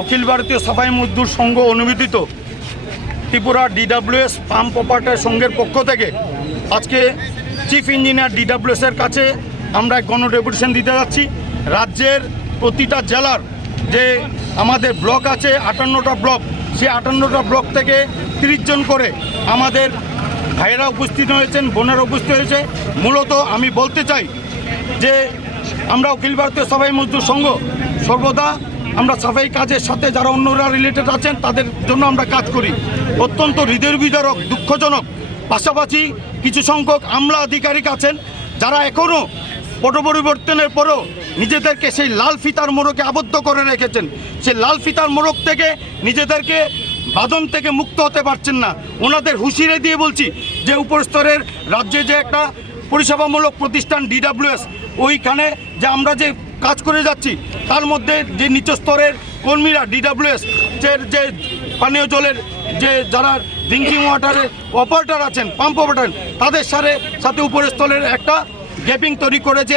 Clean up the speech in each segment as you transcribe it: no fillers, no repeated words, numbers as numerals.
অখিল ভারতীয় সাফাই মজদুর সংঘ অনুমোদিত ত্রিপুরা ডিডাব্লিউএস পাম্প অপারেটর সংঘের পক্ষ থেকে আজকে চিফ ইঞ্জিনিয়ার ডিডাব্লিউএসের কাছে আমরা গণডেপুটেশন দিতে যাচ্ছি। রাজ্যের প্রতিটা জেলার যে আমাদের ব্লক আছে 58টা ব্লক, সেই 58টা ব্লক থেকে 30 জন করে আমাদের ভাইয়েরা উপস্থিত হয়েছেন, বোনেরা উপস্থিত হয়েছে। মূলত আমি বলতে চাই যে আমরা অখিল ভারতীয় সাফাই মজদুর সংঘ সর্বদা আমরা সাফাই কাজের সাথে যারা অন্যরা রিলেটেড আছেন তাদের জন্য আমরা কাজ করি। অত্যন্ত হৃদয় বিদারক, দুঃখজনক। পাশাপাশি কিছু সংখ্যক আমলা আধিকারিক আছেন যারা এখনও পট পরিবর্তনের পরেও নিজেদেরকে সেই লাল ফিতার মোড়কে আবদ্ধ করে রেখেছেন। সেই লাল ফিতার মোড়ক থেকে নিজেদেরকে বাঁধন থেকে মুক্ত হতে পারছেন না। ওনাদের হুঁশিয়ারি দিয়ে বলছি যে উপরস্তরের রাজ্যে যে একটা পরিষেবামূলক প্রতিষ্ঠান ডিডাব্লিউএস, ওইখানে যে আমরা যে কাজ করে যাচ্ছি তার মধ্যে যে নিচ স্তরের কর্মীরা ডিডাব্লিউএস যে পানীয় জলের যে যারা ড্রিঙ্কিং ওয়াটারের অপারেটর আছেন, পাম্প অপারেটর, তাদের সাথে উপরের স্তরের একটা গ্যাপিং তৈরি করেছে।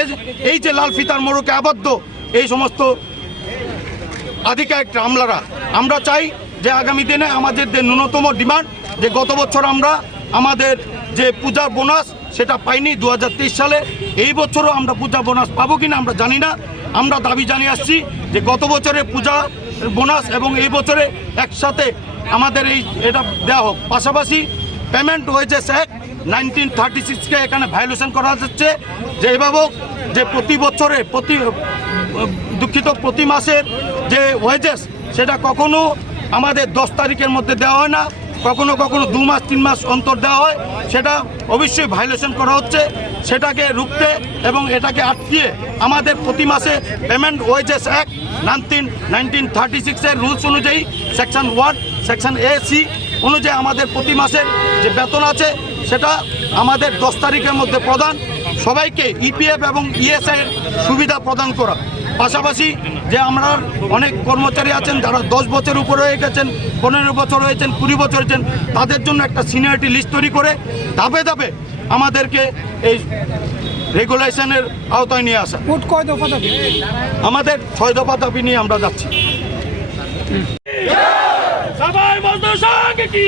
এই যে লাল ফিতার মোড়কে আবদ্ধ এই সমস্ত আধিকারিক আমলারা, আমরা চাই যে আগামী দিনে আমাদের যে ন্যূনতম ডিমান্ড, যে গত বছর আমরা আমাদের যে পূজা বোনাস সেটা পাইনি 2023 সালে, এই বছরও আমরা পূজা বোনাস পাবো কিনা আমরা জানি না। আমরা দাবি জানিয়ে আসছি যে গত বছরে পূজা বোনাস এবং এই বছরে একসাথে আমাদের এটা দেওয়া হোক। পাশাপাশি পেমেন্ট ওয়েজেস অ্যাক্ট 1936কে এখানে ভায়োলেশন করা যাচ্ছে। যে এভাবে যে প্রতি বছরে প্রতি মাসের যে ওয়েজেস সেটা কখনো আমাদের 10 তারিখের মধ্যে দেওয়া হয় না, কখনো 2 মাস 3 মাস অন্তর দেওয়া হয়। সেটা অবশ্যই ভায়োলেশন করা হচ্ছে। সেটাকে রুখতে এবং এটাকে আটকিয়ে আমাদের প্রতি মাসে পেমেন্ট ওয়েজেস অ্যাক্ট 1936-এর রুলস অনুযায়ী সেকশন 1 সেকশন AC অনুযায়ী আমাদের প্রতি মাসের যে বেতন আছে সেটা আমাদের 10 তারিখের মধ্যে প্রদান, সবাইকে EPF এবং ESI এর সুবিধা প্রদান করা। পাশাপাশি যে আমরা অনেক কর্মচারী আছেন যারা 10 বছর উপরে হয়ে গেছেন, 15 বছর হয়েছেন, 20 বছর হয়েছেন, তাদের জন্য একটা সিনিয়রিটি লিস্ট তৈরি করে ধাপে ধাপে আমাদেরকে এই রেগুলেশনের আওতায় নিয়ে আসা। আমাদের 6 দফা দাবি নিয়ে আমরা যাচ্ছি। সবাই মজদুর সঙ্গে কি